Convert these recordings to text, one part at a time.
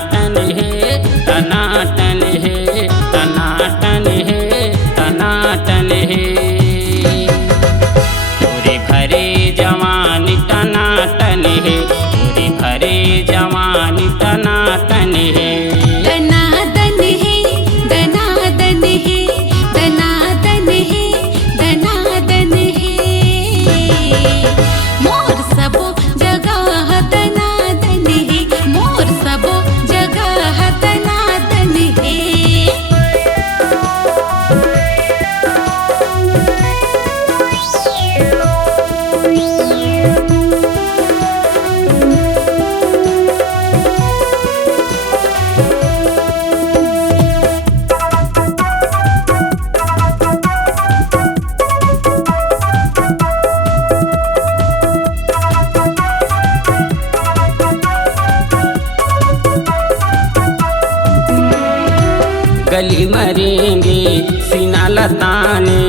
टनाटन है टनाटन है टनाटन है टनाटन है। पूरी भरे जवानी टनाटन है पूरी भरे जवानी टनाटन है। दनादन है दनादन है दनादन है दनादन है। मोर सबो जगह दनादन है मोर सबो जगह दनादन है। गली मरेंगे सीना लताने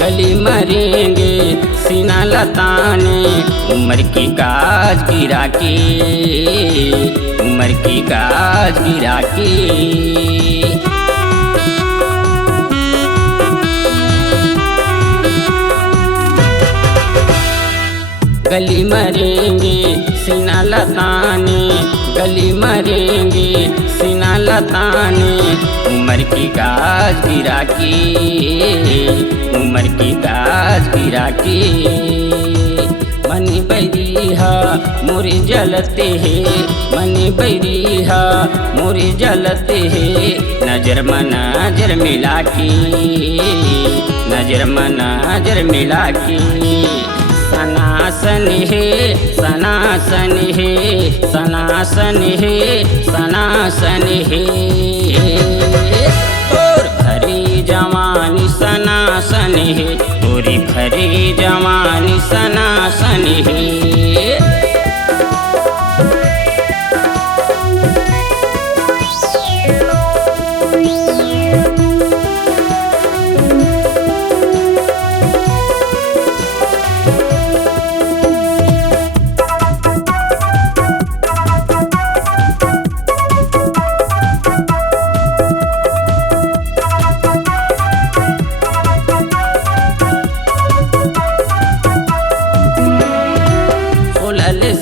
गली मरेंगे सीना लताने। उम्र की गाज गिरा के उम्र की गाज गिरा के। गली मरेंगे सीना लताने गली मरेंगे सीना लताने। उम्र की गाज गिरा के उम्र की गाज गिरा के। मन बैरिहा मोरे जलते है मन बैरिहा मोरे जलते है। नजर मनाजर मिला के नजर मनाजर मिला के। सनासन है सनासन है सनासन है सनासन है। और भरी जवानी सनासन है पूरी भरी जवानी सनासन है।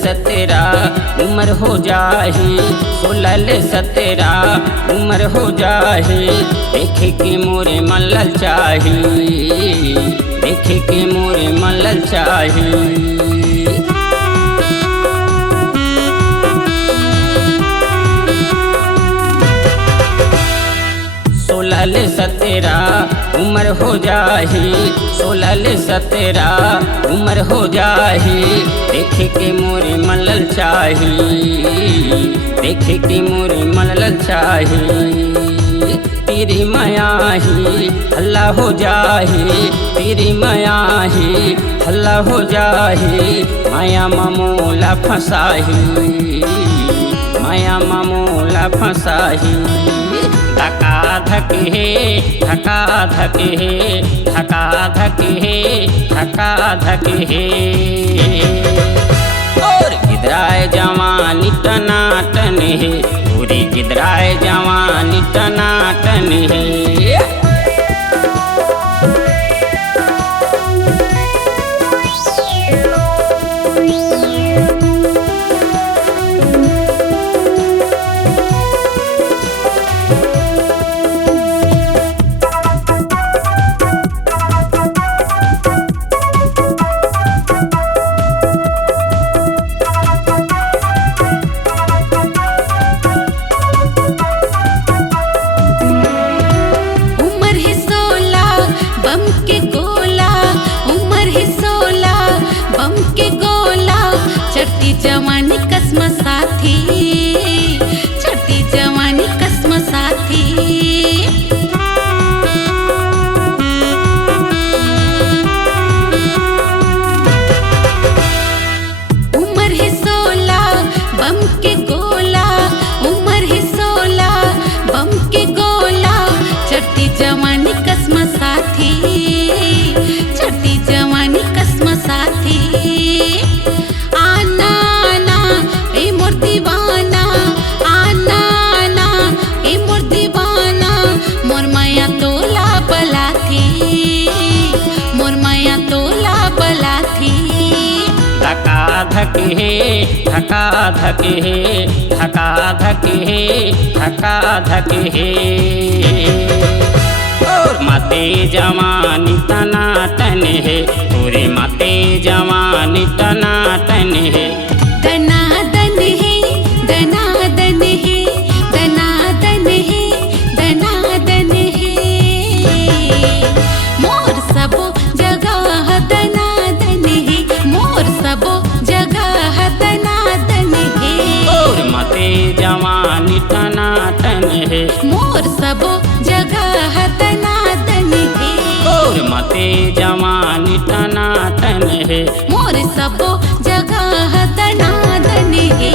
सतेरा उम्र हो जाही 16 17 उम्र हो जाही। देखे के मोरे मल्लल चाही देखे के मोरे मल्लल चाही। 16 17 उम्र हो जाही 16 17 उम्र हो जाही। देखे के मोरे मल्लल चाही देखे के मोरे मल्लल चाही। तेरी माया ही हल्ला हो जाही तेरी माया ही हल्ला हो जाही। माया मामूला फसाही माया मामूला फसाही। धका धक है धका धक है धका धक है धका धक है। और गिदराए जवानी टनाटन है पूरी गिदराए जवानी टनाटन है। धका धक हे धका धक हे धका धक हे और माते जवानी टनाटन है पूरे माते जवानी टनाटन है दनादन है दनादन है दनादन है दनादन है मोर सबो जगह दनादन है मोर सबो जगह दनादन है और माते जवानी टनाटन है मोर सबो जगह दनादन है और माते जवानी टनाटन है मोर सबो जगह दनादन है